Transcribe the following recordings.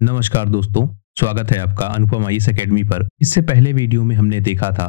नमस्कार दोस्तों, स्वागत है आपका अनुपम आईएएस एकेडमी पर। इससे पहले वीडियो में हमने देखा था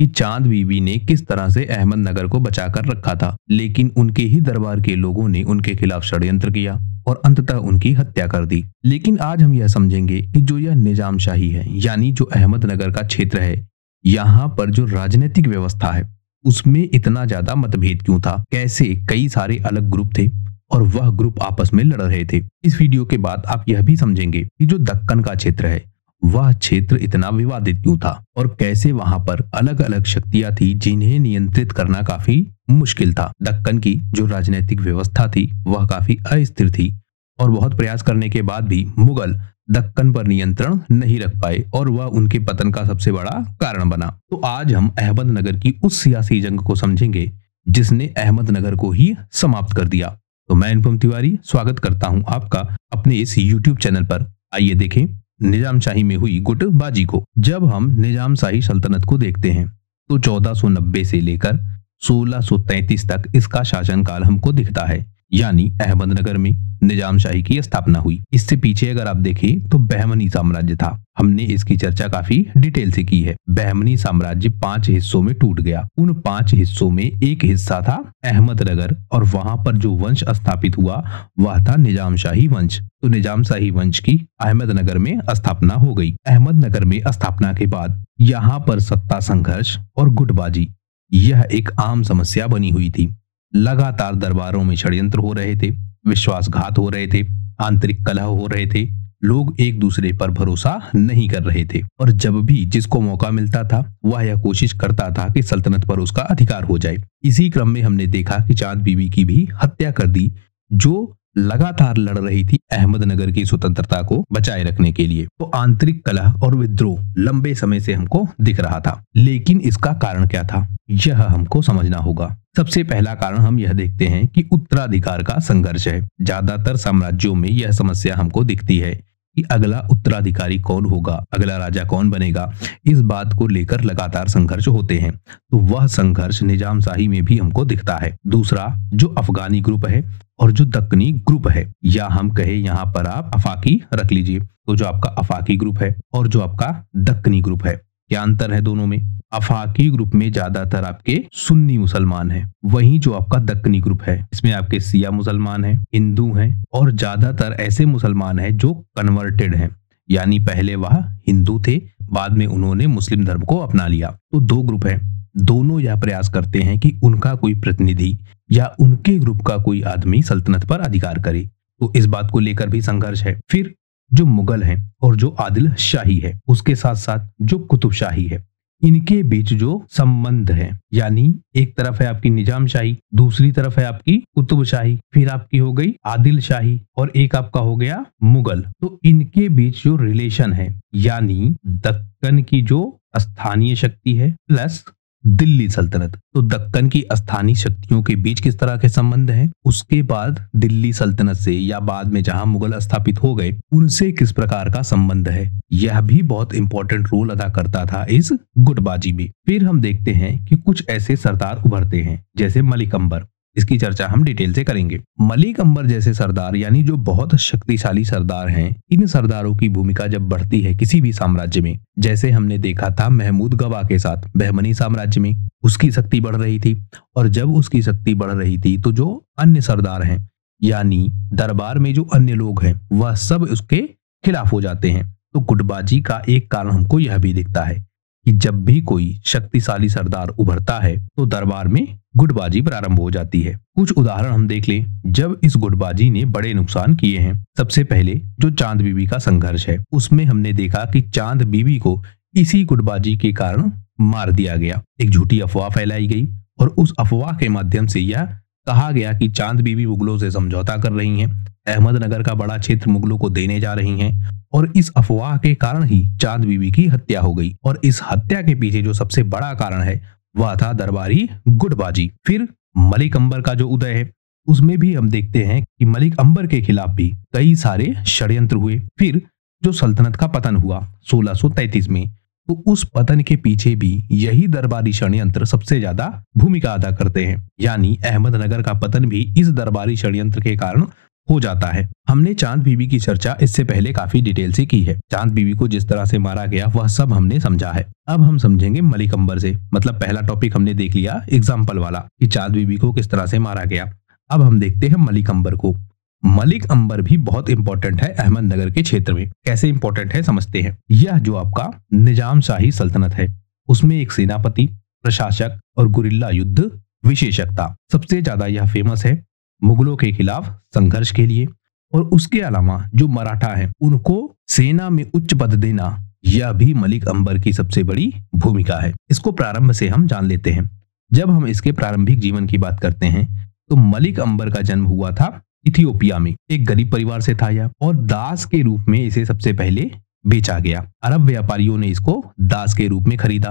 कि चांद बीबी ने किस तरह से अहमदनगर को बचाकर रखा था, लेकिन उनके ही दरबार के लोगों ने उनके खिलाफ षड्यंत्र किया और अंततः उनकी हत्या कर दी। लेकिन आज हम यह समझेंगे कि जो यह निजामशाही है, यानी जो अहमदनगर का क्षेत्र है, यहाँ पर जो राजनीतिक व्यवस्था है, उसमें इतना ज्यादा मतभेद क्यों था, कैसे कई सारे अलग ग्रुप थे और वह ग्रुप आपस में लड़ रहे थे। इस वीडियो के बाद आप यह भी समझेंगे कि जो दक्कन का क्षेत्र है, वह क्षेत्र इतना विवादित क्यों था और कैसे वहां पर अलग अलग शक्तियां थी जिन्हें नियंत्रित करना काफी मुश्किल था। दक्कन की जो राजनीतिक व्यवस्था थी वह काफी अस्थिर थी और बहुत प्रयास करने के बाद भी मुगल दक्कन पर नियंत्रण नहीं रख पाए और वह उनके पतन का सबसे बड़ा कारण बना। तो आज हम अहमदनगर की उस सियासी जंग को समझेंगे जिसने अहमदनगर को ही समाप्त कर दिया। तो मैं अनुपम तिवारी स्वागत करता हूं आपका अपने इस YouTube चैनल पर। आइए देखें निजामशाही में हुई गुटबाजी को। जब हम निजामशाही सल्तनत को देखते हैं तो 1490 से लेकर 1633 तक इसका शासनकाल हमको दिखता है, यानी अहमदनगर में निजामशाही की स्थापना हुई। इससे पीछे अगर आप देखें तो बहमनी साम्राज्य था। हमने इसकी चर्चा काफी डिटेल से की है। बहमनी साम्राज्य 5 हिस्सों में टूट गया। उन 5 हिस्सों में एक हिस्सा था अहमदनगर और वहां पर जो वंश स्थापित हुआ वह था निजामशाही वंश। तो निजामशाही वंश की अहमदनगर में स्थापना हो गई। अहमदनगर में स्थापना के बाद यहाँ पर सत्ता संघर्ष और गुटबाजी यह एक आम समस्या बनी हुई थी। लगातार दरबारों में षड्यंत्र हो रहे थे, विश्वासघात हो रहे थे, आंतरिक कलह हो रहे थे, लोग एक दूसरे पर भरोसा नहीं कर रहे थे और जब भी जिसको मौका मिलता था वह यह कोशिश करता था कि सल्तनत पर उसका अधिकार हो जाए। इसी क्रम में हमने देखा कि चांद बीबी की भी हत्या कर दी, जो लगातार लड़ रही थी अहमदनगर की स्वतंत्रता को बचाए रखने के लिए। तो आंतरिक कलह और विद्रोह लंबे समय से हमको दिख रहा था, लेकिन इसका कारण क्या था यह हमको समझना होगा। सबसे पहला कारण हम यह देखते हैं कि उत्तराधिकार का संघर्ष है। ज्यादातर साम्राज्यों में यह समस्या हमको दिखती है कि अगला उत्तराधिकारी कौन होगा, अगला राजा कौन बनेगा, इस बात को लेकर लगातार संघर्ष होते हैं। तो वह संघर्ष निजामशाही में भी हमको दिखता है। दूसरा जो अफगानी ग्रुप है और जो दक्कनी ग्रुप है, या हम कहे यहाँ पर आप अफाकी रख लीजिए। तो जो आपका अफाकी ग्रुप है और जो आपका दक्कनी ग्रुप है, क्या अंतर है दोनों में? अफाकी ग्रुप में ज्यादातर आपके सुन्नी मुसलमान हैं, वहीं जो आपका दक्कनी ग्रुप है इसमें आपके सिया मुसलमान हैं, हिंदू हैं और ज्यादातर ऐसे मुसलमान हैं जो कन्वर्टेड हैं, यानी पहले वह हिंदू थे, बाद में उन्होंने मुस्लिम धर्म को अपना लिया। तो दो ग्रुप हैं, दोनों यह प्रयास करते हैं कि उनका कोई प्रतिनिधि या उनके ग्रुप का कोई आदमी सल्तनत पर अधिकार करे। तो इस बात को लेकर भी संघर्ष है। फिर जो मुगल हैं और जो आदिल शाही है, उसके साथ साथ जो कुतुब शाही है, इनके बीच जो संबंध है, यानी एक तरफ है आपकी निजामशाही, दूसरी तरफ है आपकी कुतुब शाही, फिर आपकी हो गई आदिल शाही और एक आपका हो गया मुगल। तो इनके बीच जो रिलेशन है, यानी दक्कन की जो स्थानीय शक्ति है प्लस दिल्ली सल्तनत, तो दक्कन की स्थानीय शक्तियों के बीच किस तरह के संबंध हैं, उसके बाद दिल्ली सल्तनत से या बाद में जहां मुगल स्थापित हो गए उनसे किस प्रकार का संबंध है, यह भी बहुत इंपॉर्टेंट रोल अदा करता था इस गुटबाजी में। फिर हम देखते हैं कि कुछ ऐसे सरदार उभरते हैं जैसे मलिक अंबर। इसकी चर्चा हम डिटेल से करेंगे। मलिक अंबर जैसे सरदार, यानी जो बहुत शक्तिशाली सरदार हैं, इन सरदारों की भूमिका जब बढ़ती है किसी भी साम्राज्य में, जैसे हमने देखा था महमूद गवा के साथ बहमनी साम्राज्य में, उसकी शक्ति बढ़ रही थी और जब उसकी शक्ति बढ़ रही थी तो जो अन्य सरदार हैं, यानी दरबार में जो अन्य लोग हैं, वह सब उसके खिलाफ हो जाते हैं। तो गुटबाजी का एक कारण हमको यह भी दिखता है कि जब भी कोई शक्तिशाली सरदार उभरता है तो दरबार में गुटबाजी प्रारंभ हो जाती है। कुछ उदाहरण हम देख लें जब इस गुटबाजी ने बड़े नुकसान किए हैं। सबसे पहले जो चांद बीबी का संघर्ष है, उसमें हमने देखा कि चांद बीबी को इसी गुटबाजी के कारण मार दिया गया। एक झूठी अफवाह फैलाई गई और उस अफवाह के माध्यम से यह कहा गया कि चांद बीबी मुगलों से समझौता कर रही हैं, अहमदनगर का बड़ा क्षेत्र मुगलों को देने जा रही हैं और इस अफवाह के कारण ही चांद बीबी की हत्या हो गई। और इस हत्या के पीछे जो सबसे बड़ा कारण है वह था दरबारी गुटबाजी। फिर मलिक अंबर का जो उदय है, उसमें भी हम देखते हैं कि मलिक अंबर के खिलाफ भी कई सारे षड्यंत्र हुए। फिर जो सल्तनत का पतन हुआ 1633 में, तो उस पतन के पीछे भी यही दरबारी षड्यंत्र सबसे ज्यादा भूमिका अदा करते हैं, यानी अहमदनगर का पतन भी इस दरबारी षड्यंत्र के कारण हो जाता है। हमने चांद बीबी की चर्चा इससे पहले काफी डिटेल से की है। चांद बीबी को जिस तरह से मारा गया वह सब हमने समझा है। अब हम समझेंगे मलिक अंबर से। मतलब पहला टॉपिक हमने देख लिया एग्जाम्पल वाला कि चांद बीबी को किस तरह से मारा गया। अब हम देखते हैं मलिक अंबर को। मलिक अंबर भी बहुत इंपॉर्टेंट है अहमदनगर के क्षेत्र में। कैसे इंपॉर्टेंट है समझते हैं। यह जो आपका निजाम शाही सल्तनत है उसमें एक सेनापति, प्रशासक और गुरिल्ला युद्ध विशेषज्ञ था। सबसे ज्यादा यह फेमस है मुगलों के खिलाफ संघर्ष के लिए, और उसके अलावा जो मराठा है उनको सेना में उच्च पद देना, यह भी मलिक अंबर की सबसे बड़ी भूमिका है। इसको प्रारंभ से हम जान लेते हैं। जब हम इसके प्रारंभिक जीवन की बात करते हैं तो मलिक अंबर का जन्म हुआ था इथियोपिया में। एक गरीब परिवार से था यह, और दास के रूप में इसे सबसे पहले बेचा गया। अरब व्यापारियों ने इसको दास के रूप में खरीदा,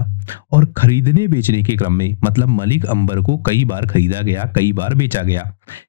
और खरीदने बेचने के क्रम में मतलब मलिक अंबर को कई बार खरीदा गया, कई बार बेचा गया।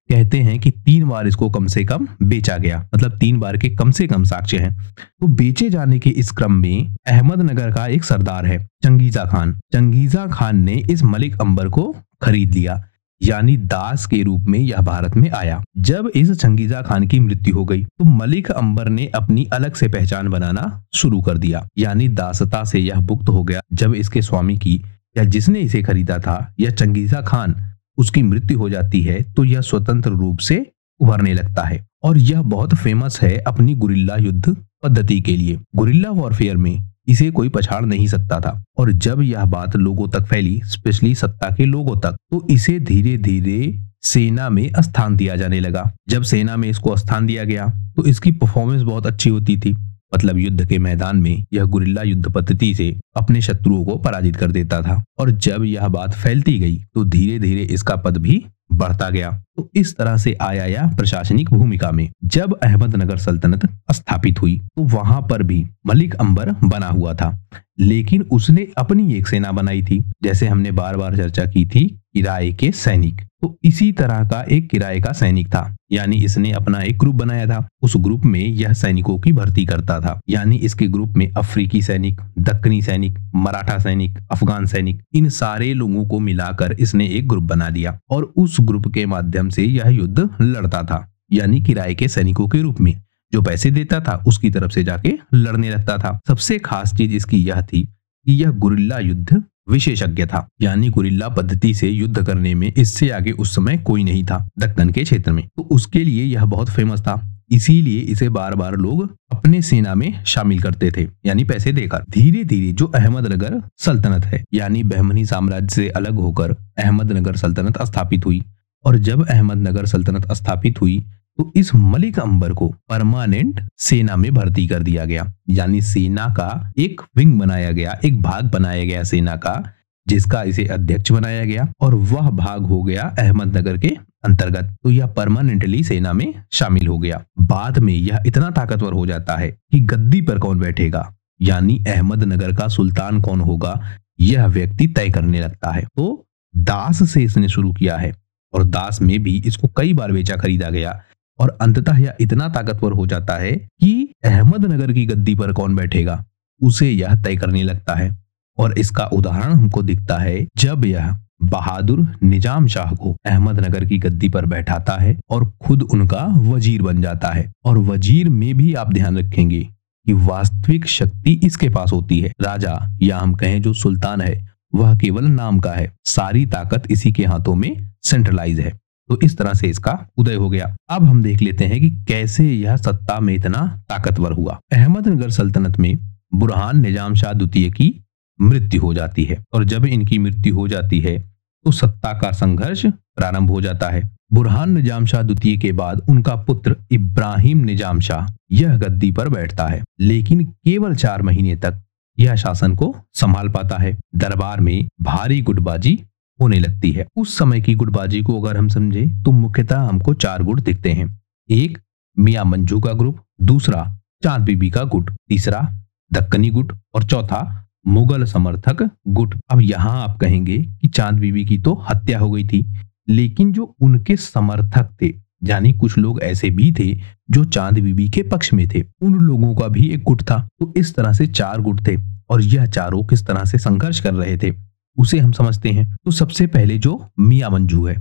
कहते हैं कि 3 बार इसको कम से कम बेचा गया, मतलब 3 बार के कम से कम साक्ष्य हैं। तो बेचे जाने के इस क्रम में अहमदनगर का एक सरदार है चंगीजा खान। चंगीजा खान ने इस मलिक अंबर को खरीद लिया, यानी दास के रूप में यह भारत में आया। जब इस चंगीजा खान की मृत्यु हो गई तो मलिक अंबर ने अपनी अलग से पहचान बनाना शुरू कर दिया, यानी दासता से यह मुक्त हो गया। जब इसके स्वामी की या जिसने इसे खरीदा था या चंगीजा खान, उसकी मृत्यु हो जाती है तो यह स्वतंत्र रूप से उभरने लगता है। और यह बहुत फेमस है अपनी गुरिल्ला युद्ध पद्धति के लिए। गुरिल्ला वॉरफेयर में इसे कोई पछाड़ नहीं सकता था, और जब यह बात लोगों तक फैली, स्पेशली सत्ता के लोगों तक, तो इसे धीरे धीरे सेना में स्थान दिया जाने लगा। जब सेना में इसको स्थान दिया गया तो इसकी परफॉर्मेंस बहुत अच्छी होती थी। मतलब युद्ध के मैदान में यह गुरिल्ला युद्ध पद्धति से अपने शत्रुओं को पराजित कर देता था। और जब यह बात फैलती गई तो धीरे धीरे इसका पद भी बढ़ता गया। तो इस तरह से आया यह प्रशासनिक भूमिका में। जब अहमदनगर सल्तनत स्थापित हुई तो वहां पर भी मलिक अंबर बना हुआ था, लेकिन उसने अपनी एक सेना बनाई थी। जैसे हमने बार बार चर्चा की थी किराए के सैनिक, तो इसी तरह का एक किराए का सैनिक था, यानी इसने अपना एक ग्रुप बनाया था। उस ग्रुप में यह सैनिकों की भर्ती करता था, यानी इसके ग्रुप में अफ्रीकी सैनिक, दक्कनी सैनिक, मराठा सैनिक, अफगान सैनिक, इन सारे लोगों को मिलाकर इसने एक ग्रुप बना दिया, और उस ग्रुप के माध्यम से यह युद्ध लड़ता था। यानी किराए के सैनिकों के रूप में जो पैसे देता था उसकी तरफ से जाके लड़ने लगता था। सबसे खास चीज इसकी यह थी कि यह गुरिल्ला युद्ध विशेषज्ञ था, यानी गुरिल्ला पद्धति से युद्ध करने में इससे आगे उस समय कोई नहीं था दक्कन के क्षेत्र में। तो उसके लिए यह बहुत फेमस था, इसीलिए इसे बार बार लोग अपने सेना में शामिल करते थे, यानी पैसे देकर। धीरे धीरे जो अहमदनगर सल्तनत है, यानी बहमनी साम्राज्य से अलग होकर अहमदनगर सल्तनत स्थापित हुई। और जब अहमदनगर सल्तनत स्थापित हुई तो इस मलिक अंबर को परमानेंट सेना में भर्ती कर दिया गया, यानी सेना का एक विंग बनाया गया, एक भाग बनाया गया सेना का, जिसका इसे अध्यक्ष बनाया गया, और वह भाग हो गया अहमदनगर के अंतर्गत। तो यह परमानेंटली सेना में शामिल हो गया। बाद में यह इतना ताकतवर हो जाता है कि गद्दी पर कौन बैठेगा, यानी अहमदनगर का सुल्तान कौन होगा, यह व्यक्ति तय करने लगता है। तो दास से इसने शुरू किया है, और दास में भी इसको कई बार बेचा खरीदा गया, और अंततः यह इतना ताकतवर हो जाता है कि अहमदनगर की गद्दी पर कौन बैठेगा उसे यह तय करने लगता है। और इसका उदाहरण हमको दिखता है जब यह बहादुर निजाम शाह को अहमदनगर की गद्दी पर बैठाता है और खुद उनका वजीर बन जाता है। और वजीर में भी आप ध्यान रखेंगे कि वास्तविक शक्ति इसके पास होती है। राजा या हम कहें जो सुल्तान है वह केवल नाम का है, सारी ताकत इसी के हाथों में सेंट्रलाइज है। तो इस तरह से इसका उदय हो गया। अब हम देख लेते हैं कि कैसे यह सत्ता में इतना ताकतवर हुआ। अहमदनगर सल्तनत में बुरहान निजाम शाह द्वितीय की मृत्यु हो जाती है, और जब इनकी मृत्यु हो जाती है तो सत्ता का संघर्ष प्रारंभ हो जाता है। बुरहान निजाम शाह द्वितीय के बाद उनका पुत्र इब्राहिम निजाम शाह यह गद्दी पर बैठता है, लेकिन केवल 4 महीने तक यह शासन को संभाल पाता है। दरबार में भारी गुटबाजी होने लगती है। उस समय की गुटबाजी को अगर हम समझे तो मुख्यतः हमको 4 गुट दिखते हैं। एक मियां मंजू का ग्रुप, दूसरा चांद बीबी का गुट, तीसरा दक्कनी गुट, और चौथा मुगल समर्थक गुट। अब यहाँ आप कहेंगे कि चांद बीबी की तो हत्या हो गई थी, लेकिन जो उनके समर्थक थे, यानी कुछ लोग ऐसे भी थे जो चांद बीबी के पक्ष में थे, उन लोगों का भी एक गुट था। तो इस तरह से 4 गुट थे, और यह चारों किस तरह से संघर्ष कर रहे थे उसे हम समझते हैं। तो सबसे पहले जो मियां मंजू है,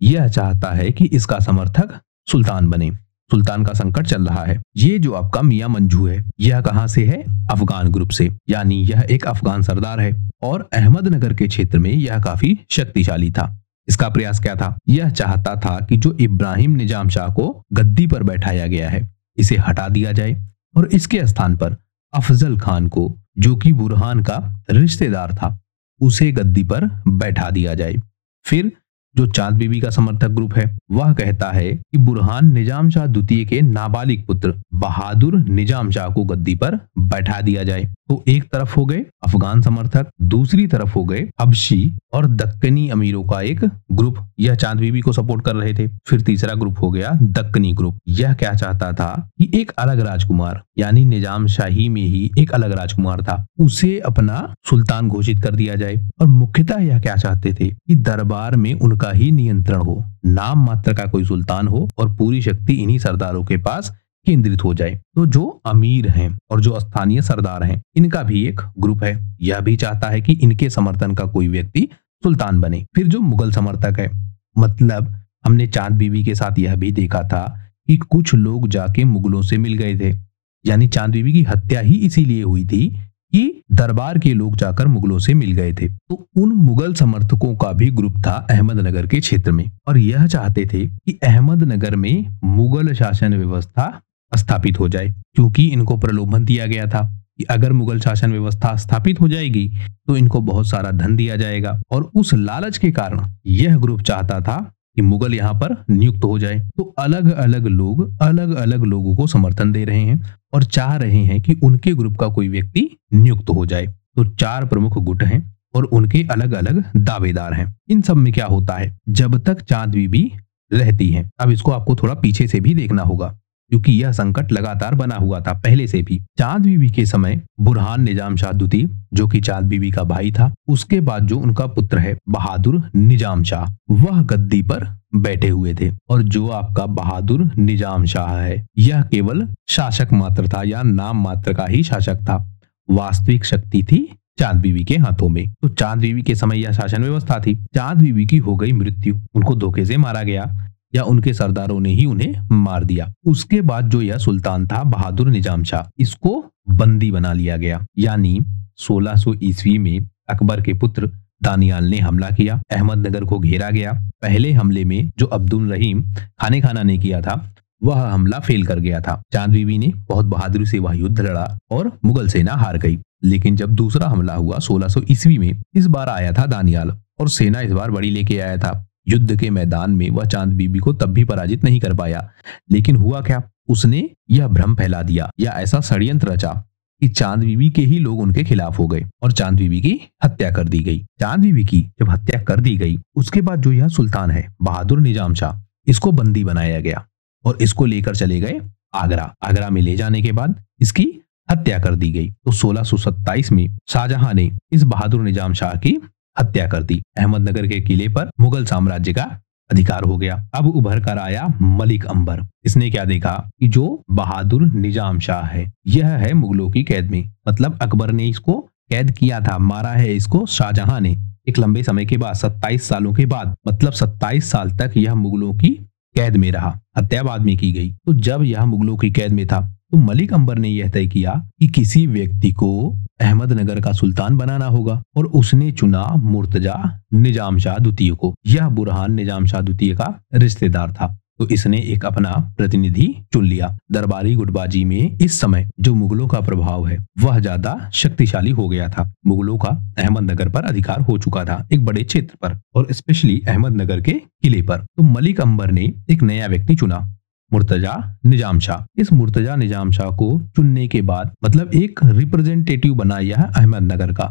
यह चाहता है कि इसका समर्थक सुल्तान बने, सुल्तान का संकट चल रहा है। ये जो आपका मियां मंजू है, यह कहाँ से है? अफगान ग्रुप से, यानी यह एक अफगान सरदार है और अहमदनगर के क्षेत्र में यह काफी शक्तिशाली था। इसका प्रयास क्या था? यह चाहता था कि जो इब्राहिम निजाम शाह को गद्दी पर बैठाया गया है, इसे हटा दिया जाए और इसके स्थान पर अफजल खान को, जो कि बुरहान का रिश्तेदार था, उसे गद्दी पर बैठा दिया जाए। फिर जो चांद बीबी का समर्थक ग्रुप है, वह कहता है कि बुरहान निजाम शाह द्वितीय के नाबालिग पुत्र बहादुर निजाम शाह को गद्दी पर बैठा दिया जाए। तो एक तरफ हो गए अफगान समर्थक, दूसरी तरफ हो गए हबशी और दक्कनी अमीरों का एक ग्रुप, यह चांद बीबी को सपोर्ट कर रहे थे। फिर तीसरा ग्रुप हो गया दक्कनी ग्रुप। यह क्या चाहता था कि एक अलग राजकुमार, यानी निजाम शाही में ही एक अलग राजकुमार था, उसे अपना सुल्तान घोषित कर दिया जाए। और मुख्यतः यह क्या चाहते थे कि दरबार में उनका ही नियंत्रण हो, नाम मात्र का कोई सुल्तान हो और पूरी शक्ति इन्हीं सरदारों के पास केंद्रित हो जाए। तो जो अमीर हैं और जो स्थानीय सरदार हैं, इनका भी एक ग्रुप है, यह भी चाहता है कि इनके समर्थन का कोई व्यक्ति सुल्तान बने। फिर जो मुगल समर्थक है, मतलब हमने चांद बीबी के साथ यह भी देखा था कि कुछ लोग जाके मुगलों से मिल गए थे, यानी चांद बीबी की हत्या ही इसीलिए हुई थी कि दरबार के लोग जाकर मुगलों से मिल गए थे। तो उन मुगल समर्थकों का भी ग्रुप था अहमदनगर के क्षेत्र में और यह चाहते थे कि अहमदनगर में मुगल शासन व्यवस्था स्थापित हो जाए, क्योंकि इनको प्रलोभन दिया गया था कि अगर मुगल शासन व्यवस्था स्थापित हो जाएगी तो इनको बहुत सारा धन दिया जाएगा। और उस लालच के कारण यह ग्रुप चाहता था कि मुगल यहाँ पर नियुक्त हो जाए। तो अलग अलग लोग अलग अलग लोगों को समर्थन दे रहे हैं और चाह रहे हैं कि उनके ग्रुप का कोई व्यक्ति नियुक्त हो जाए। तो चार प्रमुख गुट हैं और उनके अलग अलग दावेदार हैं। इन सब में क्या होता है, जब तक चांद बीबी रहती है, अब इसको आपको थोड़ा पीछे से भी देखना होगा क्योंकि यह संकट लगातार बना हुआ था पहले से भी। चांद बीबी के समय बुरहान निजाम शाह द्वितीय, जो कि चांद बीबी का भाई था, उसके बाद जो उनका पुत्र है बहादुर निजाम शाह, वह गद्दी पर बैठे हुए थे। और जो आपका बहादुर निजाम शाह है, यह केवल शासक मात्र था या नाम मात्र का ही शासक था, वास्तविक शक्ति थी चांद बीबी के हाथों में। तो चांद बीबी के समय यह शासन व्यवस्था थी। चांद बीबी की हो गई मृत्यु, उनको धोखे से मारा गया या उनके सरदारों ने ही उन्हें मार दिया। उसके बाद जो यह सुल्तान था बहादुर निजाम शाह, इसको बंदी बना लिया गया। यानी 1600 ईस्वी में अकबर के पुत्र दानियाल ने हमला किया, अहमदनगर को घेरा गया। पहले हमले में जो अब्दुल रहीम खाने खाना ने किया था, वह हमला फेल कर गया था। चांद बीबी ने बहुत बहादुरी से वह युद्ध लड़ा और मुगल सेना हार गई। लेकिन जब दूसरा हमला हुआ 1600 ईस्वी में, इस बार आया था दानियाल और सेना इस बार बड़ी लेके आया था। युद्ध के मैदान में वह चांद बीबी को तब भी पराजित नहीं कर पाया। लेकिन हुआ क्या, उसने यह भ्रम फैला दिया या ऐसा षड्यंत्र रचा कि चांद बीबी के ही लोग उनके खिलाफ हो गए और चांद बीबी की हत्या कर दी गई। चांद बीबी की जब हत्या कर दी गई, उसके बाद जो यह सुल्तान है बहादुर निजाम शाह, इसको बंदी बनाया गया और इसको लेकर चले गए आगरा। आगरा में ले जाने के बाद इसकी हत्या कर दी गई। तो 1627 में शाहजहां ने इस बहादुर निजाम शाह की हत्या कर दी। अहमदनगर के किले पर मुगल साम्राज्य का अधिकार हो गया। अब उभर कर आया मलिक अंबर। इसने क्या देखा कि जो बहादुर निजाम शाह है, यह है मुगलों की कैद में। मतलब अकबर ने इसको कैद किया था, मारा है इसको शाहजहां ने एक लंबे समय के बाद, 27 सालों के बाद। मतलब 27 साल तक यह मुगलों की कैद में रहा, हत्या बाद में की गई। तो जब यह मुगलों की कैद में था, तो मलिक अंबर ने यह तय किया कि किसी व्यक्ति को अहमदनगर का सुल्तान बनाना होगा और उसने चुना मुर्तजा निजाम शाह द्वितीय को। यह बुरहान निजाम शाह द्वितीय का रिश्तेदार था, तो इसने एक अपना प्रतिनिधि चुन लिया। दरबारी गुटबाजी में इस समय जो मुगलों का प्रभाव है वह ज्यादा शक्तिशाली हो गया था। मुगलों का अहमदनगर पर अधिकार हो चुका था एक बड़े क्षेत्र पर और स्पेशली अहमदनगर के किले पर। तो मलिक अंबर ने एक नया व्यक्ति चुना, मुर्तजा निजाम शाह। इस मुर्तजा निजाम शाह को चुनने के बाद मतलब एक रिप्रेजेंटेटिव बना यह अहमदनगर का।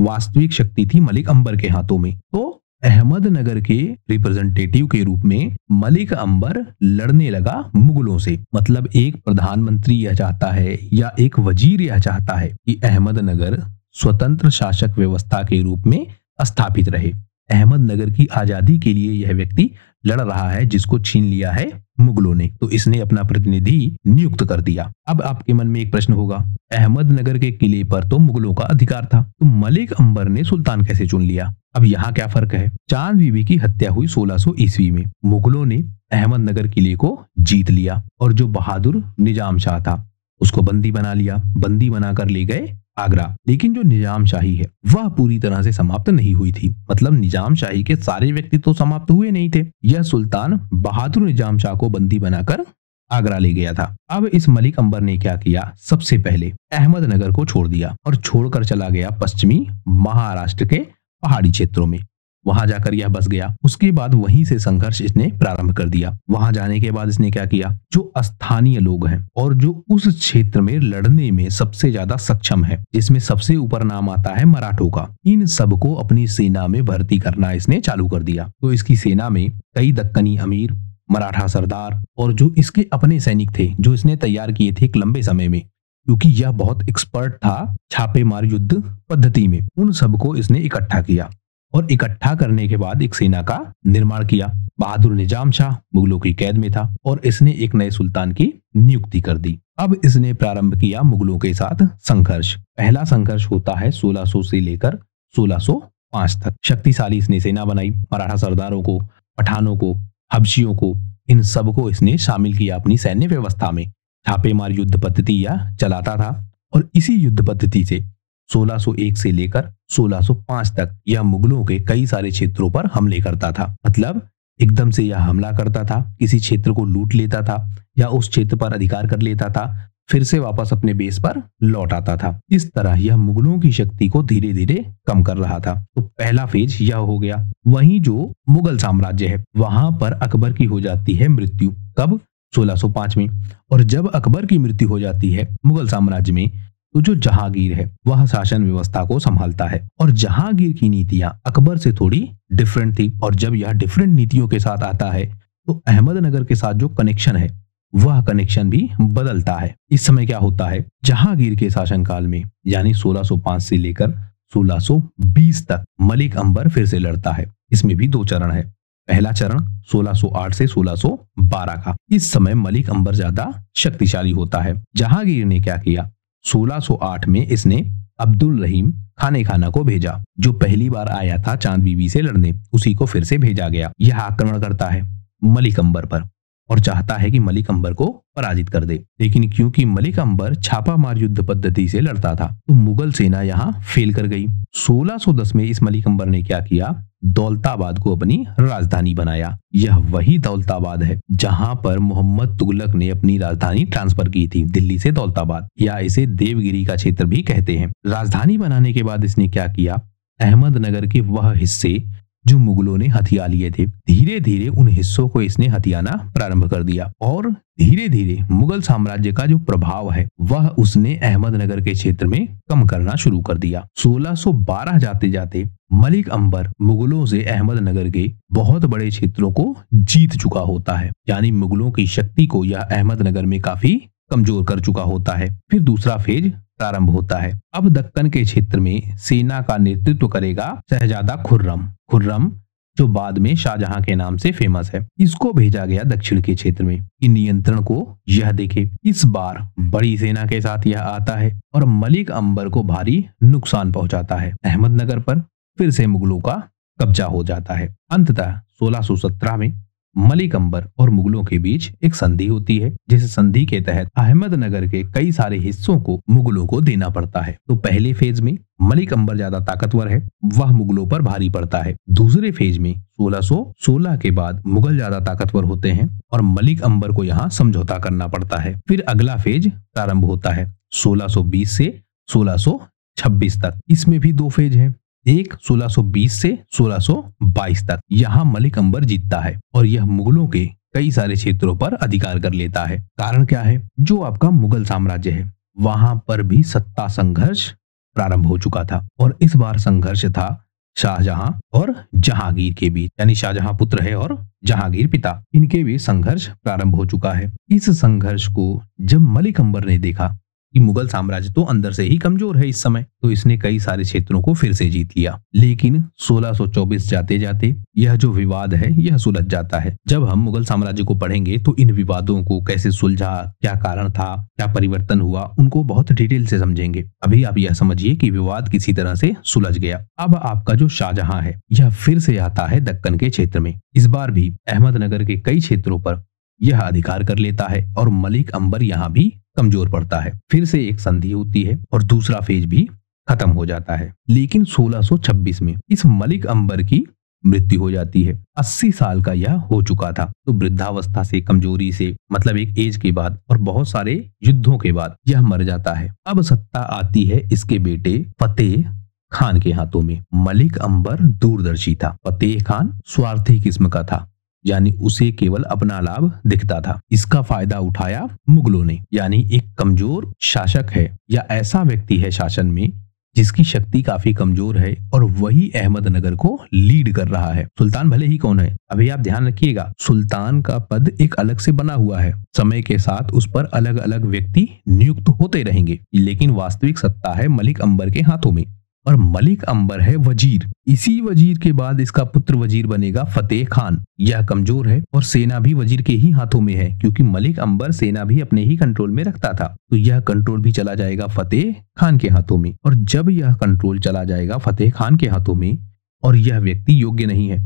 वास्तविक शक्ति थी मलिक अंबर के हाथों में। तो अहमदनगर के रिप्रेजेंटेटिव के रूप में मलिक अंबर लड़ने लगा मुगलों से। मतलब एक प्रधानमंत्री यह चाहता है या एक वजीर यह चाहता है कि अहमदनगर स्वतंत्र शासक व्यवस्था के रूप में स्थापित रहे। अहमदनगर की आजादी के लिए यह व्यक्ति लड़ रहा है जिसको छीन लिया है मुगलों ने। तो इसने अपना प्रतिनिधि नियुक्त कर दिया। अब आपके मन में एक प्रश्न होगा, अहमदनगर के किले पर तो मुगलों का अधिकार था, तो मलिक अंबर ने सुल्तान कैसे चुन लिया? अब यहाँ क्या फर्क है? चांद बीबी की हत्या हुई 1600 ईस्वी में। मुगलों ने अहमदनगर किले को जीत लिया और जो बहादुर निजाम शाह था उसको बंदी बना लिया। बंदी बनाकर ले गए आगरा। लेकिन जो निजाम शाही है वह पूरी तरह से समाप्त नहीं हुई थी। मतलब निजाम शाही के सारे व्यक्ति तो समाप्त हुए नहीं थे। यह सुल्तान बहादुर निजाम शाह को बंदी बनाकर आगरा ले गया था। अब इस मलिक अंबर ने क्या किया? सबसे पहले अहमदनगर को छोड़ दिया और छोड़कर चला गया पश्चिमी महाराष्ट्र के पहाड़ी क्षेत्रों में। वहां जाकर यह बस गया। उसके बाद वहीं से संघर्ष इसने प्रारंभ कर दिया। वहां जाने के बाद इसने क्या किया? जो स्थानीय लोग हैं और जो उस क्षेत्र में लड़ने में सबसे ज्यादा सक्षम है, जिसमें सबसे ऊपर नाम आता है मराठों का, इन सबको अपनी सेना में भर्ती करना इसने चालू कर दिया। तो इसकी सेना में कई दक्कनी अमीर, मराठा सरदार और जो इसके अपने सैनिक थे जो इसने तैयार किए थे एक लंबे समय में, क्योंकि यह बहुत एक्सपर्ट था छापेमार युद्ध पद्धति में, उन सबको इसने इकट्ठा किया और इकट्ठा करने के बाद एक सेना का निर्माण किया। बहादुर निजाम शाह मुगलों की कैद में था और इसने एक नए सुल्तान की नियुक्ति कर दी। अब इसने प्रारंभ किया मुगलों के साथ संघर्ष। पहला संघर्ष होता है 1600 से लेकर 1605 तक। शक्तिशाली इसने सेना बनाई। मराठा सरदारों को, पठानों को, हबशियों को, इन सबको इसने शामिल किया अपनी सैन्य व्यवस्था में। छापेमार युद्ध पद्धति यह चलाता था और इसी युद्ध पद्धति से 1601 से लेकर 1605 तक यह मुगलों के कई सारे क्षेत्रों पर हमले करता था। मतलब एकदम से यह हमला करता था, किसी क्षेत्र को लूट लेता था या उस क्षेत्र पर अधिकार कर लेता था, फिर से वापस अपने बेस पर लौट आता था। इस तरह यह मुगलों की शक्ति को धीरे धीरे कम कर रहा था। तो पहला फेज यह हो गया। वहीं जो मुगल साम्राज्य है वहां पर अकबर की हो जाती है मृत्यु। कब? 1605 में। और जब अकबर की मृत्यु हो जाती है मुगल साम्राज्य में, तो जो जहांगीर है वह शासन व्यवस्था को संभालता है। और जहांगीर की नीतियां अकबर से थोड़ी डिफरेंट थी। और जब यह डिफरेंट नीतियों के साथ आता है तो अहमदनगर के साथ जो कनेक्शन है वह कनेक्शन भी बदलता है। इस समय क्या होता है? जहांगीर के शासनकाल में यानी 1605 से लेकर 1620 तक मलिक अंबर फिर से लड़ता है। इसमें भी दो चरण है। पहला चरण 1608 से 1612 का। इस समय मलिक अंबर ज्यादा शक्तिशाली होता है। जहांगीर ने क्या किया? 1608 में इसने अब्दुल रहीम खाने खाना को भेजा, जो पहली बार आया था चांद बीबी से लड़ने। उसी को फिर से भेजा गया। यह आक्रमण करता है मलिक अंबर पर और चाहता है कि मलिक अंबर को पराजित कर दे। लेकिन क्योंकि मलिक अंबर छापामार युद्ध पद्धति से लड़ता था तो मुगल सेना यहाँ फेल कर गई। 1610 में इस मलिक अंबर ने क्या किया? दौलताबाद को अपनी राजधानी बनाया। यह वही दौलताबाद है जहां पर मोहम्मद तुगलक ने अपनी राजधानी ट्रांसफर की थी, दिल्ली से दौलताबाद, या इसे देवगिरी का क्षेत्र भी कहते हैं। राजधानी बनाने के बाद इसने क्या किया? अहमदनगर के वह हिस्से जो मुगलों ने हथिया लिए थे, धीरे धीरे उन हिस्सों को इसने हथियाना प्रारंभ कर दिया और धीरे धीरे मुगल साम्राज्य का जो प्रभाव है वह उसने अहमदनगर के क्षेत्र में कम करना शुरू कर दिया। 1612 जाते जाते मलिक अंबर मुगलों से अहमदनगर के बहुत बड़े क्षेत्रों को जीत चुका होता है। यानी मुगलों की शक्ति को यह अहमदनगर में काफी कमजोर कर चुका होता है। फिर दूसरा फेज प्रारंभ होता है। अब दक्कन के क्षेत्र में सेना का नेतृत्व करेगा शहजादा खुर्रम। खुर्रम जो बाद में शाहजहां के नाम से फेमस है। इसको भेजा गया दक्षिण के क्षेत्र में कि नियंत्रण को यह देखे। इस बार बड़ी सेना के साथ यह आता है और मलिक अंबर को भारी नुकसान पहुंचाता है। अहमदनगर पर फिर से मुगलों का कब्जा हो जाता है। अंततः 1617 में मलिक अंबर और मुगलों के बीच एक संधि होती है, जिस संधि के तहत अहमदनगर के कई सारे हिस्सों को मुगलों को देना पड़ता है। तो पहले फेज में मलिक अंबर ज्यादा ताकतवर है, वह मुगलों पर भारी पड़ता है। दूसरे फेज में 1616 के बाद मुगल ज्यादा ताकतवर होते हैं और मलिक अंबर को यहाँ समझौता करना पड़ता है। फिर अगला फेज प्रारंभ होता है 1620 से 1626 तक। इसमें भी दो फेज है। एक 1620 से 1622 तक। यहाँ मलिक अंबर जीतता है और यह मुगलों के कई सारे क्षेत्रों पर अधिकार कर लेता है। कारण क्या है? जो आपका मुगल साम्राज्य है वहां पर भी सत्ता संघर्ष प्रारंभ हो चुका था और इस बार संघर्ष था शाहजहां और जहांगीर के बीच। यानी शाहजहां पुत्र है और जहांगीर पिता, इनके बीच संघर्ष प्रारंभ हो चुका है। इस संघर्ष को जब मलिक अंबर ने देखा कि मुगल साम्राज्य तो अंदर से ही कमजोर है इस समय, तो इसने कई सारे क्षेत्रों को फिर से जीत लिया। लेकिन 1624 जाते जाते यह जो विवाद है यह सुलझ जाता है। जब हम मुगल साम्राज्य को पढ़ेंगे तो इन विवादों को कैसे सुलझा, क्या कारण था, क्या परिवर्तन हुआ, उनको बहुत डिटेल से समझेंगे। अभी आप यह समझिए कि विवाद किसी तरह से सुलझ गया। अब आपका जो शाहजहां है यह फिर से आता है दक्कन के क्षेत्र में। इस बार भी अहमदनगर के कई क्षेत्रों पर यह अधिकार कर लेता है और मलिक अंबर यहाँ भी कमजोर पड़ता है। फिर से एक संधि होती है और दूसरा फेज भी खत्म हो जाता है। लेकिन 1626 में इस मलिक अंबर की मृत्यु हो जाती है। 80 साल का यह हो चुका था। तो वृद्धावस्था से, कमजोरी से, मतलब एक एज के बाद और बहुत सारे युद्धों के बाद यह मर जाता है। अब सत्ता आती है इसके बेटे फतेह खान के हाथों में। मलिक अंबर दूरदर्शी था, फतेह खान स्वार्थी किस्म का था, यानी उसे केवल अपना लाभ दिखता था। इसका फायदा उठाया मुगलों ने। यानी एक कमजोर शासक है या ऐसा व्यक्ति है शासन में जिसकी शक्ति काफी कमजोर है और वही अहमदनगर को लीड कर रहा है। सुल्तान भले ही कौन है, अभी आप ध्यान रखिएगा, सुल्तान का पद एक अलग से बना हुआ है। समय के साथ उस पर अलग अलग व्यक्ति नियुक्त होते रहेंगे, लेकिन वास्तविक सत्ता है मलिक अंबर के हाथों में। और मलिक अंबर है वजीर। इसी वजीर के बाद इसका पुत्र वजीर बनेगा फतेह खान। यह कमजोर है और सेना भी वजीर के ही हाथों में है, क्योंकि मलिक अंबर सेना भी अपने ही कंट्रोल में रखता था। तो यह कंट्रोल भी चला जाएगा फतेह खान के हाथों में। और जब यह कंट्रोल चला जाएगा फतेह खान के हाथों में और यह व्यक्ति योग्य नहीं है,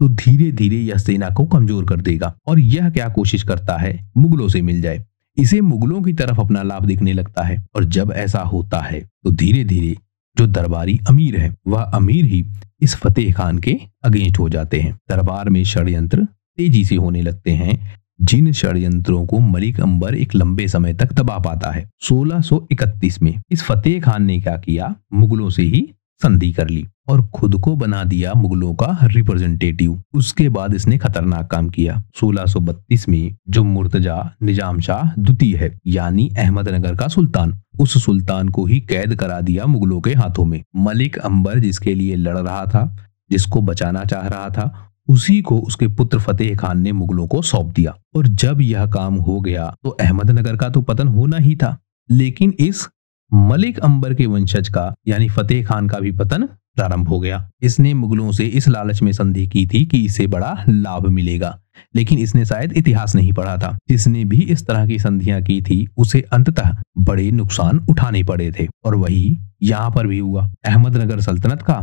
तो धीरे धीरे यह सेना को कमजोर कर देगा। और यह क्या कोशिश करता है, मुगलों से मिल जाए। इसे मुगलों की तरफ अपना लाभ दिखने लगता है। और जब ऐसा होता है तो धीरे धीरे जो दरबारी अमीर है वह अमीर ही इस फतेह खान के अगेंस्ट हो जाते हैं। दरबार में षड्यंत्र तेजी से होने लगते हैं, जिन षड्यंत्रों को मलिक अंबर एक लंबे समय तक दबा पाता है। 1631 में इस फतेह खान ने क्या किया, मुगलों से ही संधि कर ली और खुद को बना दिया मुगलों का रिप्रेजेंटेटिव। उसके बाद इसने खतरनाक काम किया। 1632 में जो मुर्तजा निजाम शाह द्वितीय है, यानी अहमदनगर का सुल्तान, उस सुल्तान को ही कैद करा दिया मुगलों के हाथों में। मलिक अंबर जिसके लिए लड़ रहा था, जिसको बचाना चाह रहा था, उसी को उसके पुत्र फतेह खान ने मुगलों को सौंप दिया। और जब यह काम हो गया तो अहमदनगर का तो पतन होना ही था, लेकिन इस मलिक अंबर के वंशज का यानी फतेह खान का भी पतन प्रारंभ हो गया। इसने मुगलों से इस लालच में संधि की थी कि इससे बड़ा लाभ मिलेगा, लेकिन इसने शायद इतिहास नहीं पढ़ा था। जिसने भी इस तरह की संधियां की थी उसे अंततः बड़े नुकसान उठाने पड़े थे। और वही यहाँ पर भी हुआ। अहमदनगर सल्तनत का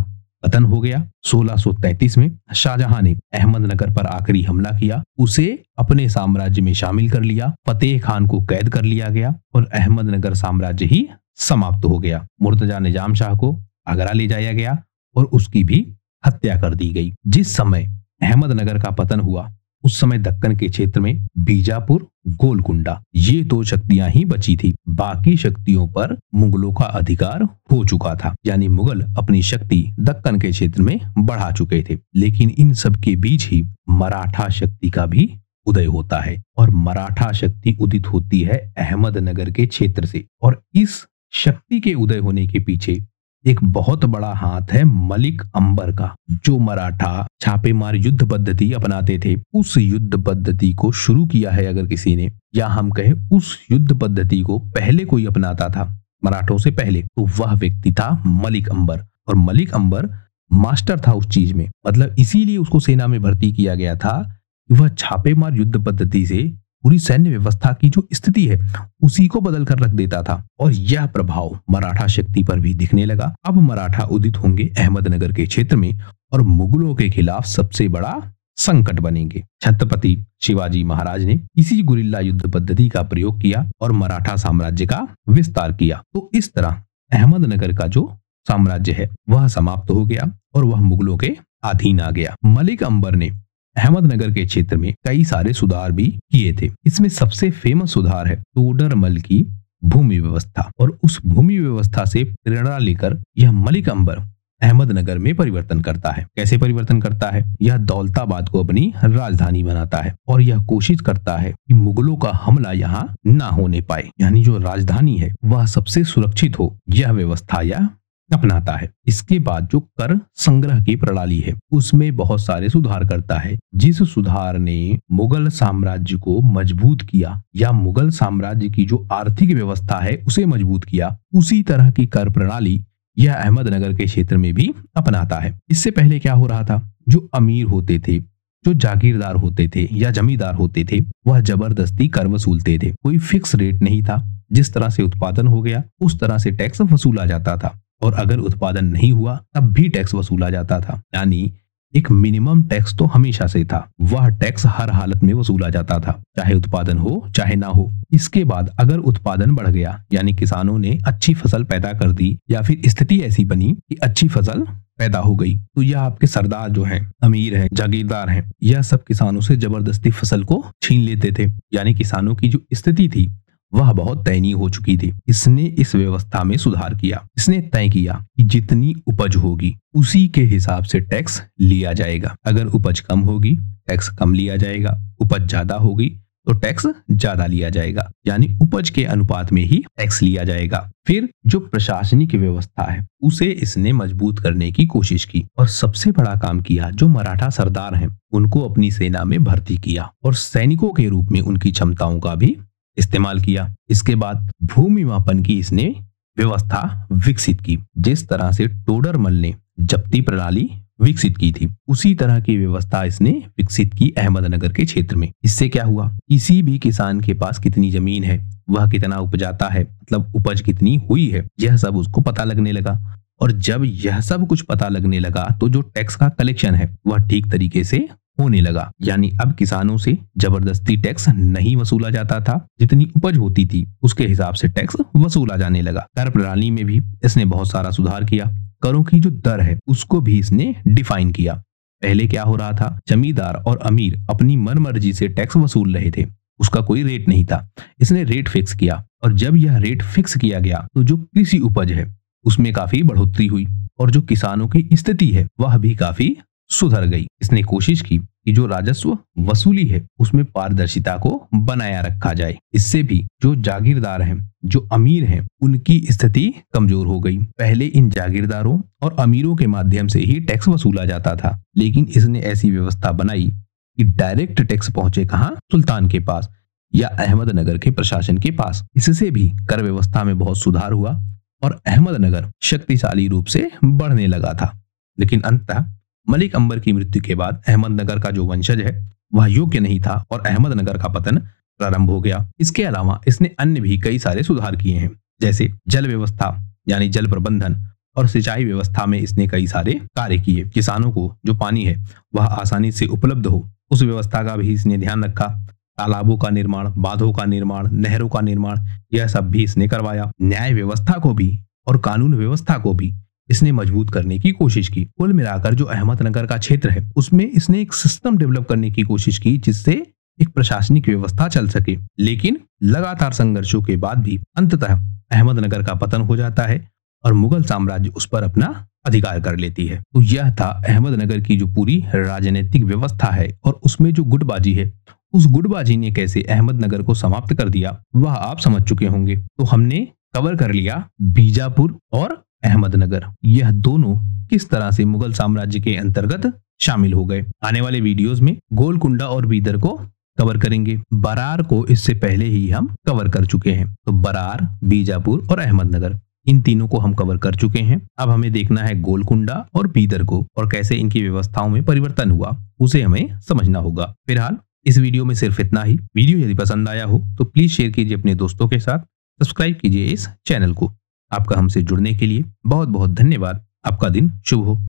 पतन हो गया। 1633 में शाहजहां ने अहमदनगर पर आखिरी हमला किया, उसे अपने साम्राज्य में शामिल कर लिया। फतेह खान को कैद कर लिया गया और अहमदनगर साम्राज्य ही समाप्त हो गया। मुर्तजा निजाम शाह को आगरा ले जाया गया और उसकी भी हत्या कर दी गई। जिस समय अहमदनगर का पतन हुआ उस समय दक्कन के क्षेत्र में बीजापुर, गोलकुंडा, ये दो शक्तियां ही बची थी। बाकी शक्तियों पर मुगलों का अधिकार हो चुका था, यानी मुगल अपनी शक्ति दक्कन के क्षेत्र में बढ़ा चुके थे। लेकिन इन सब के बीच ही मराठा शक्ति का भी उदय होता है और मराठा शक्ति उदित होती है अहमदनगर के क्षेत्र से। और इस शक्ति के उदय होने के पीछे एक बहुत बड़ा हाथ है मलिक अंबर का, जो मराठा छापेमार युद्ध पद्धति अपनाते थे। उस युद्ध पद्धति को शुरू किया है अगर किसी ने, या हम कहें उस युद्ध पद्धति को पहले कोई अपनाता था मराठों से पहले, तो वह व्यक्ति था मलिक अंबर। और मलिक अंबर मास्टर था उस चीज में, मतलब इसीलिए उसको सेना में भर्ती किया गया था कि वह छापेमार युद्ध पद्धति से पूरी सैन्य व्यवस्था की जो स्थिति है उसी को बदल कर रख देता था। और यह प्रभाव मराठा शक्ति पर भी दिखने लगा। अब मराठा उदित होंगे अहमदनगर के क्षेत्र में और मुगलों के खिलाफ सबसे बड़ा संकट बनेंगे। छत्रपति शिवाजी महाराज ने इसी गुरिल्ला युद्ध पद्धति का प्रयोग किया और मराठा साम्राज्य का विस्तार किया। तो इस तरह अहमदनगर का जो साम्राज्य है वह समाप्त हो गया और वह मुगलों के अधीन आ गया। मलिक अंबर ने अहमदनगर के क्षेत्र में कई सारे सुधार भी किए थे। इसमें सबसे फेमस सुधार है तोडरमल की भूमि व्यवस्था। और उस भूमि व्यवस्था से प्रेरणा लेकर यह मलिक अंबर अहमदनगर में परिवर्तन करता है। कैसे परिवर्तन करता है? यह दौलताबाद को अपनी राजधानी बनाता है और यह कोशिश करता है कि मुगलों का हमला यहाँ ना होने पाए, यानी जो राजधानी है वह सबसे सुरक्षित हो। यह व्यवस्था यह अपनाता है। इसके बाद जो कर संग्रह की प्रणाली है उसमें बहुत सारे सुधार करता है, जिस सुधार ने मुगल साम्राज्य को मजबूत किया या मुगल साम्राज्य की जो आर्थिक व्यवस्था है उसे मजबूत किया। उसी तरह की कर प्रणाली यह अहमदनगर के क्षेत्र में भी अपनाता है। इससे पहले क्या हो रहा था, जो अमीर होते थे, जो जागीरदार होते थे या जमींदार होते थे, वह जबरदस्ती कर वसूलते थे। कोई फिक्स रेट नहीं था। जिस तरह से उत्पादन हो गया उस तरह से टैक्स वसूला जाता था, और अगर उत्पादन नहीं हुआ तब भी टैक्स वसूला जाता था। यानी एक मिनिमम टैक्स तो हमेशा से था, वह टैक्स हर हालत में वसूला जाता था, चाहे उत्पादन हो चाहे ना हो। इसके बाद अगर उत्पादन बढ़ गया, यानी किसानों ने अच्छी फसल पैदा कर दी, या फिर स्थिति ऐसी बनी कि अच्छी फसल पैदा हो गई, तो यह आपके सरदार जो हैं, अमीर हैं, जागीरदार हैं, यह सब किसानों से जबरदस्ती फसल को छीन लेते थे। यानी किसानों की जो स्थिति थी वह बहुत दयनीय हो चुकी थी। इसने इस व्यवस्था में सुधार किया। इसने तय किया कि जितनी उपज होगी उसी के हिसाब से टैक्स लिया जाएगा। अगर उपज कम होगी टैक्स कम लिया जाएगा, उपज ज्यादा होगी तो टैक्स ज्यादा लिया जाएगा, यानी उपज के अनुपात में ही टैक्स लिया जाएगा। फिर जो प्रशासनिक व्यवस्था है उसे इसने मजबूत करने की कोशिश की, और सबसे बड़ा काम किया, जो मराठा सरदार हैं उनको अपनी सेना में भर्ती किया और सैनिकों के रूप में उनकी क्षमताओं का भी इस्तेमाल किया। इसके बाद भूमि मापन की इसने व्यवस्था विकसित की। जिस तरह से टोडरमल ने जब्ती प्रणाली विकसित की थी, उसी तरह की व्यवस्था इसने विकसित की अहमदनगर के क्षेत्र में। इससे क्या हुआ, किसी भी किसान के पास कितनी जमीन है, वह कितना उपजाता है, मतलब उपज कितनी हुई है, यह सब उसको पता लगने लगा। और जब यह सब कुछ पता लगने लगा तो जो टैक्स का कलेक्शन है वह ठीक तरीके से होने लगा। यानी अब किसानों से जबरदस्ती टैक्स नहीं वसूला जाता था, जितनी उपज होती थी उसके हिसाब से टैक्स वसूला जाने लगा। कर प्रणाली में भी इसने बहुत सारा सुधार किया। करों की जो दर है उसको भी इसने डिफाइन किया। पहले क्या हो रहा था, जमींदार और अमीर अपनी मनमर्जी से टैक्स वसूल रहे थे, उसका कोई रेट नहीं था। इसने रेट फिक्स किया, और जब यह रेट फिक्स किया गया तो जो कृषि उपज है उसमें काफी बढ़ोतरी हुई, और जो किसानों की स्थिति है वह भी काफी सुधर गई। इसने कोशिश की कि जो राजस्व वसूली है उसमें पारदर्शिता को बनाया रखा जाए। इससे भी जो जागीरदार हैं, जो अमीर हैं, उनकी स्थिति कमजोर हो गई। पहले इन जागीरदारों और अमीरों के माध्यम से ही टैक्स वसूला जाता था, लेकिन इसने ऐसी व्यवस्था बनाई कि डायरेक्ट टैक्स पहुंचे कहां, सुल्तान के पास या अहमदनगर के प्रशासन के पास। इससे भी कर व्यवस्था में बहुत सुधार हुआ और अहमदनगर शक्तिशाली रूप से बढ़ने लगा था। लेकिन अंततः मलिक अंबर की मृत्यु के बाद अहमदनगर का जो वंशज है वह योग्य नहीं था और अहमदनगर का पतन प्रारंभ हो गया। इसके अलावा इसने अन्य भी कई सारे सुधार किए हैं, जैसे जल व्यवस्था यानी जल प्रबंधन और सिंचाई व्यवस्था में इसने कई सारे कार्य किए। किसानों को जो पानी है वह आसानी से उपलब्ध हो, उस व्यवस्था का भी इसने ध्यान रखा। तालाबों का निर्माण, बांधों का निर्माण, नहरों का निर्माण, यह सब भी इसने करवाया। न्याय व्यवस्था को भी और कानून व्यवस्था को भी इसने मजबूत करने की कोशिश की। कुल मिलाकर जो अहमदनगर का क्षेत्र है उसमें इसने एक सिस्टम डेवलप करने की कोशिश की जिससे एक प्रशासनिक व्यवस्था चल सके। लेकिन लगातार संघर्षों के बाद भी अंततः अहमदनगर का पतन हो जाता है और मुगल साम्राज्य उस पर अपना अधिकार कर लेती है। तो यह था अहमदनगर की जो पूरी राजनीतिक व्यवस्था है और उसमें जो गुटबाजी है, उस गुटबाजी ने कैसे अहमदनगर को समाप्त कर दिया वह आप समझ चुके होंगे। तो हमने कवर कर लिया बीजापुर और अहमदनगर, यह दोनों किस तरह से मुगल साम्राज्य के अंतर्गत शामिल हो गए। आने वाले वीडियोस में गोलकुंडा और बीदर को कवर करेंगे। बरार को इससे पहले ही हम कवर कर चुके हैं। तो बरार, बीजापुर और अहमदनगर, इन तीनों को हम कवर कर चुके हैं। अब हमें देखना है गोलकुंडा और बीदर को और कैसे इनकी व्यवस्थाओं में परिवर्तन हुआ, उसे हमें समझना होगा। फिलहाल इस वीडियो में सिर्फ इतना ही। वीडियो यदि पसंद आया हो तो प्लीज शेयर कीजिए अपने दोस्तों के साथ, सब्सक्राइब कीजिए इस चैनल को। आपका हमसे जुड़ने के लिए बहुत बहुत धन्यवाद। आपका दिन शुभ हो।